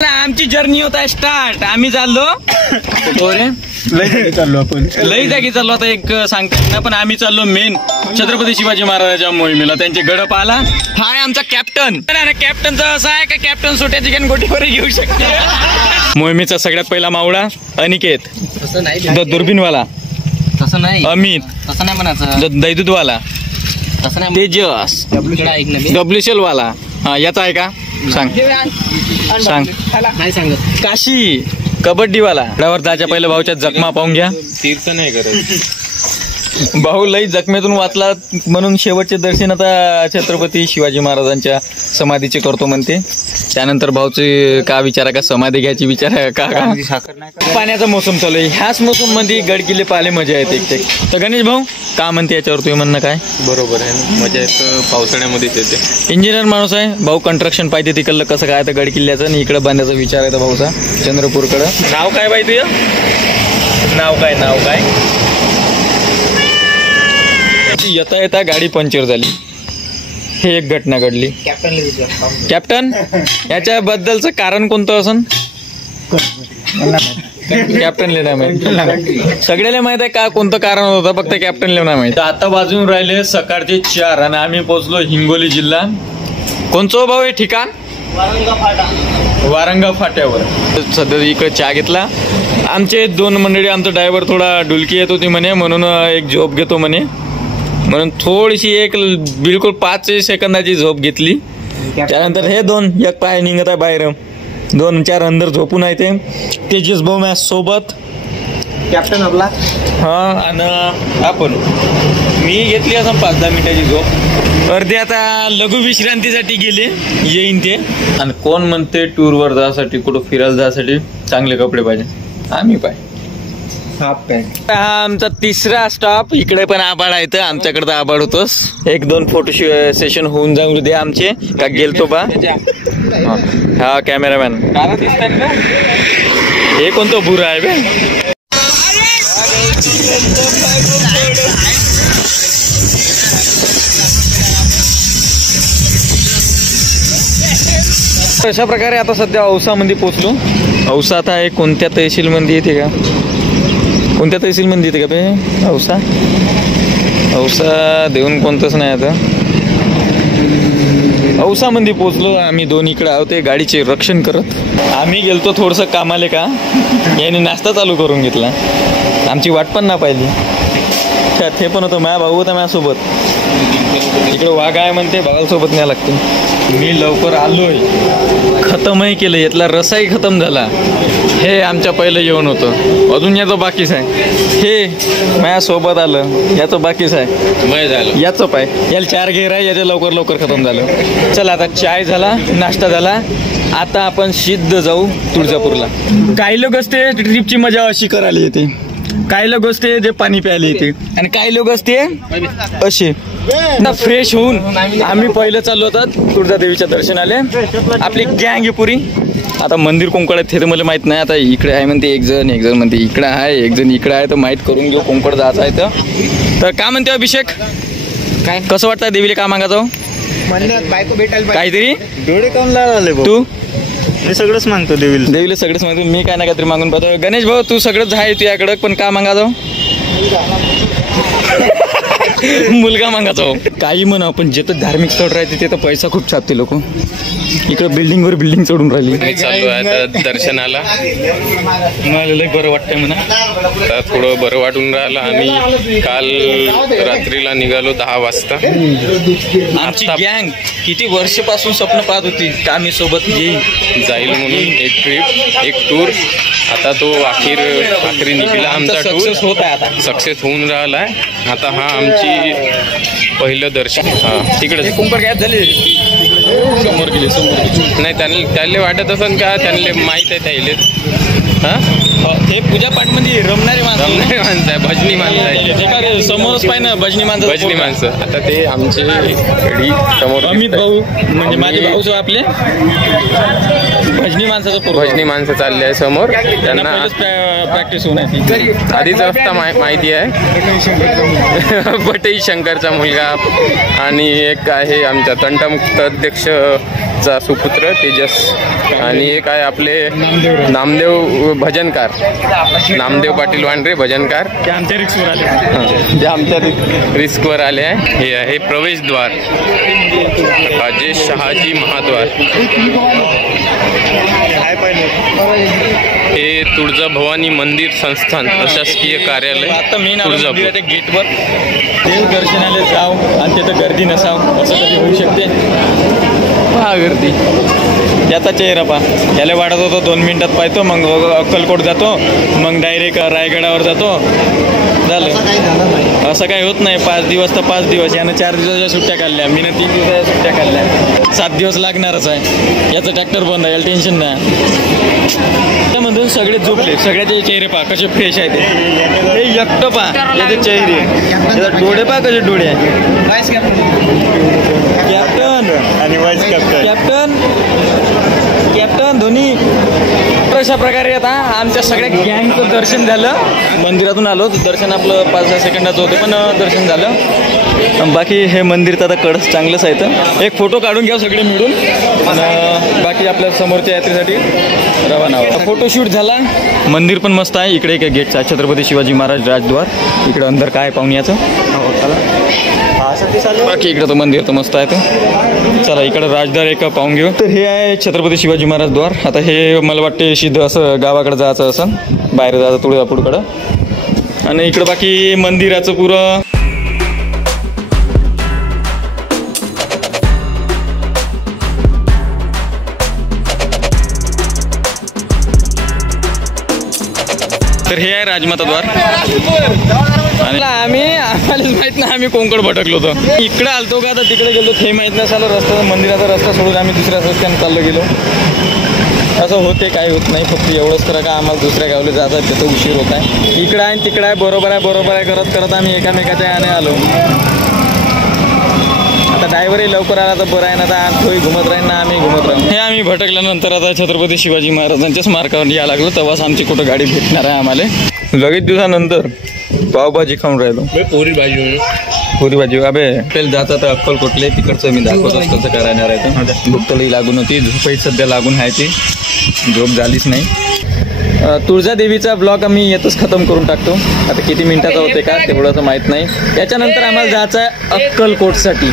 आमची जर्नी होता स्टार्ट. आम्ही चाललो लई जागी चाललो आता एक सांगतात ना, पण आम्ही चाललो मेन छत्रपती शिवाजी महाराजांच्या मोहिमेला. त्यांचे गड पाहिला. हाय आमचा कॅप्टन. कॅप्टनचा असं आहे का कॅप्टन सोट्याची गण गोटीवर घेऊ शकते. मोहिमेचा सगळ्यात पहिला मावळा अनिकेत, तसं नाही दुर्बीनवाला, तसं नाही अमित, तसं नाही म्हणायचं, दैदूतवाला, तसं नाही तेजस, ऐक डब्ल्यूशेल वाला. हा याचा आहे का सांग सांग. नाही सांगत. काशी कबड्डीवाला. गडावर जायच्या पहिल्या भाऊच्या जखमा पाहून घ्या. तीर्थ नाही करत भाऊ लई जखमेतून वाचला म्हणून शेवटचे दर्शन आता छत्रपती शिवाजी महाराजांच्या समाधीचे करतो म्हणते. त्यानंतर भाऊचे का विचारा का समाधी घ्यायची विचार का. पाण्याचा मोसम चालू आहे. ह्याच मोसम मध्ये गड किल्ले पाहिले मजा येते एक. तर गणेश भाऊ का म्हणते याच्यावर तुम्ही म्हणणं काय? बरोबर आहे, मजा येतं पावसाळ्यामध्येच येते. इंजिनियर माणूस आहे भाऊ. कंस्ट्रक्शन पाहिजे तिकडलं कसं काय तर गड किल्ल्याचं आणि इकडे बांधायचा विचार आहे भाऊचा चंद्रपूरकडं. नाव काय बाई तुझं? नाव काय? येता येता गाडी पंक्चर झाली. हे एक घटना घडली. कॅप्टन याच्याबद्दलचं कारण कोणतं असन? कॅप्टनले नाही माहित. सगळ्याला माहित आहे का कोणतं कारण होतं, फक्त कॅप्टनले नाही माहित. आता वाजून राहिले सकाळचे 4 आणि आम्ही पोहोचलो हिंगोली जिल्हा. कोणचं भाऊ हे ठिकाण? वारंगा फाट्यावर. सध्या इकडे चहा घेतला. आमचे 2 मंडळी, आमचा ड्रायव्हर थोडा डुलकी येत होती म्हणे, म्हणून एक झोप घेतो म्हणे, म्हणून थोडीशी एक बिलकुल 5 सेकंदाची झोप घेतली. त्यानंतर हे 2 एक पाय निघत आहे बाहेर, 2-4 अंदर झोपून आहे ते. तेजस भाऊ मॅच सोबत, कॅप्टन आपला. हा आणि आपण मी घेतली असं 5-10 मिनिटाची झोप. अर्धे आता लघु विश्रांतीसाठी गेले, येईन ते. आणि कोण म्हणते टूरवर जायसाठी, कुठं फिरायला जायसाठी चांगले कपडे पाहिजे. आम्ही पाय हाफ पॅन्ट. हा आमचा 3रा स्टॉप. इकडे पण आबाड आहे तर आमच्याकडे तर आबाड होतोस. 1-2 फोटो सेशन होऊन जाऊन दे आमचे. का गेलतो बा. हा कॅमेरामॅन हे कोणतं बुरा आहे बे. अशा प्रकारे आता सध्या औसामध्ये पोचलो. औसा आता आहे कोणत्या तहसीलमध्ये येते का? कोणत्या तहसीलमध्ये येते का बे औसा? औसा देऊन कोणतंच नाही. आता औसामध्ये पोचलो आम्ही. 2 इकडे आहोत गाडीचे रक्षण करत. आम्ही गेलतो थोडंसं कामाले का, याने नाश्ता चालू करून घेतला. आमची वाट पण नाही पाहिली. ते पण होतं माझ्या भाऊ होता माझ्यासोबत. इकडे वाघ आहे म्हणते, भावासोबत न्याय लागते. मी लवकर आलोय. खतमही केलं, यातला रसाही खतम झाला. हे आमच्या पहिलं जेवण होतं. अजून याचं बाकीच आहे. हे माझ्यासोबत आलं, याचं बाकीच आहे. याचं पाय याला 4 घेर आहे, याचं लवकर खतम झालं. चला आता चाय झाला, नाश्ता झाला. आता आपण सिद्ध जाऊ तुळजापूरला. काही लोक असते ट्रिपची मजा अशी करायला येते, काही लोक असते जे पाणी प्यायला येते, आणि काही लोक असते असे फ्रेश होऊन. आम्ही पहिलं चाललो होतो तुळजादेवीच्या दर्शनाले. आपली गँग आहे पुरी. आता मंदिर कोंकड आहे ते मला माहित नाही. आता इकडे आहे म्हणते एक जण म्हणते इकडे आहे, एक जण इकडे आहे. तर माहीत करून घेऊ कोंकड जायचं आहे तर. का म्हणते अभिषेक, काय कसं वाटतं देवीले का मागा जाऊ? बायको भेटायला काहीतरी डोळे कम लागले. तू? मी सगळंच मागतो देवीला सगळंच मागतो. मी काय ना काहीतरी मागून पाहतो. गणेश भाऊ तू सगळंच आहे तुझ्याकडं, पण का मागा जाऊ? मुलगा मागायचा. काही म्हणा पण जिथं धार्मिक स्थळ राहते तिथं पैसा खूप छापते लोक. इकडे बिल्डिंगवर बिल्डिंग चढून राहिली. चालू आहे आता दर्शनाला. मला लई बरं वाटतंय म्हणा. आता थोडं बरं वाटून राहिलं. आम्ही काल रात्रीला निघालो 10 वाजता. आमची गँग किती वर्षापासून स्वप्न पाहत होती का आम्ही सोबत जाईल म्हणून एक ट्रिप, एक टूर. आता तो आखरी निघाला आमचा टूर. सक्सेस होत आहे आता, सक्सेस होऊन राहिला आहे. आता हा आमची पहिलं दर्शन. हा तिकडे कुंकर गॅप झाले, समोर गेले. नाही त्याला वाटत असन का त्यांना माहीत आहे त्याला. हे पूजा पाठ मध्ये रमणारे माणसं आहे, भजनी माणसं आहे. समोरच पाहिजे ना भजनी माणसं. आता ते आमचे समोर अमित भाऊ म्हणजे माझे भाऊ आपले भजनी माणसाचं भजनी माणसं चालले आहे समोर. त्यांना प्रॅक्टिस होण्याची आधीच रस्ता माहिती आहे. पटई शंकरचा मुलगा आणि एक आहे आमच्या तंटमुक्त अध्यक्षचा सुपुत्र तेजस आणि एक आहे आपले नामदेव भजनकार, नामदेव पाटील वांड्रे भजनकार. ते आमच्या रिक्सवर आले, जे आमच्या रिस्कवर आले आहे. हे आहे प्रवेशद्वार, राजेश शहाजी महाद्वार. हे तुळजाभवानी मंदिर संस्थान प्रशासकीय कार्यालय आता मी तुळजापूर. गेटवर देव दर्शनाला जाव आणि तिथं गर्दी नसाव असं कधी होऊ शकते. पहा गर्दी, याचा चेहरा पहा. याला वाढत होतो 2 मिनिटात पाहतो, मग अक्कलकोट जातो, मग डायरेक्ट रायगडावर जातो. झालं, असं काही होत नाही. 5 दिवस तर 5 दिवस. यानं 4 दिवसाच्या सुट्ट्या काढल्या, मीनं 3 दिवसाच्या सुट्ट्या काढल्या. 7 दिवस लागणारच आहे. याचं ट्रॅक्टर बंद आहे, याला टेन्शन नाही. त्यामधून सगळे झोपले, सगळ्याचे चेहरे पहा कसे फ्रेश आहेत. हे एकटं पहा याचे चेहरे, याचा डोळे पहा कसे डोळे आहे. कॅप्टन आणि vice captain captain captain Dhoni. अशा प्रकारे आता आमच्या सगळ्या गँगचं दर्शन झालं. मंदिरातून आलो, दर्शन आपलं 5-10 सेकंदाचं होतं पण दर्शन झालं. बाकी हे मंदिर तर आता कडस चांगलंच आहे. तर एक फोटो काढून घ्या सगळे मिळून, बाकी आपल्या समोरच्या यात्रेसाठी रवाना. फोटोशूट झाला. मंदिर पण मस्त आहे. इकडे एक गेटचा छत्रपती शिवाजी महाराज राजद्वार. इकडे अंदर काय पाहुण्याचं. बाकी इकडं तर मंदिर तर मस्त आहे. तर चला इकडं राजद्वार एक पाहून घेऊ. तर हे आहे छत्रपती शिवाजी महाराज द्वार. आता हे मला वाटते सिद्ध असं गावाकडे जायचं असं, बाहेर जायचं तुळजापूरकडं. आणि इकडं बाकी मंदिराचं पुरं तर हे आहे राजमाता द्वार. आणि आम्हालाच माहित नाही आम्ही कोंकण भटकलो होतो. इकडे आलतो का आता तिकडे गेलो हे माहित नाही. साला रस्ता मंदिराचा रस्ता सोडून आम्ही दुसऱ्या रस्त्याने चाललो गेलो. असं होते, काही होत नाही. फक्त एवढंच करा का आम्हाला दुसऱ्या गावला जायचं त्याचा उशीर होत आहे. इकडं आहे तिकडं आहे, बरोबर आहे बरोबर आहे करत करत आम्ही एकामेकाच्या याने आलो. आता ड्रायव्हरही लवकर आला तर बरं आहे ना. आता थोडी घुमत राहील ना, आम्ही घुमत राहू. हे आम्ही भटकल्यानंतर आता छत्रपती शिवाजी महाराजांच्याच मार्गावर या लागलो. तेव्हाच आमची कुठं गाडी भेटणार आहे आम्हाला. लगेच दिवसानंतर पावभाजी खाऊन राहिलो. पुरी भाजी. अबे पहिले जाता तर अक्कलकोटले तिकडचं मी दाखवतोच कसं करायला राहतं. भूक तरी लागून होती, झोपही सध्या लागून आहे. ती झोप झालीच नाही. तुळजादेवीचा ब्लॉग आम्ही येतच खतम करून टाकतो. आता किती मिनिटाचा होते का तेवढं तर माहीत नाही. त्याच्यानंतर आम्हाला जायचं आहे अक्कलकोटसाठी.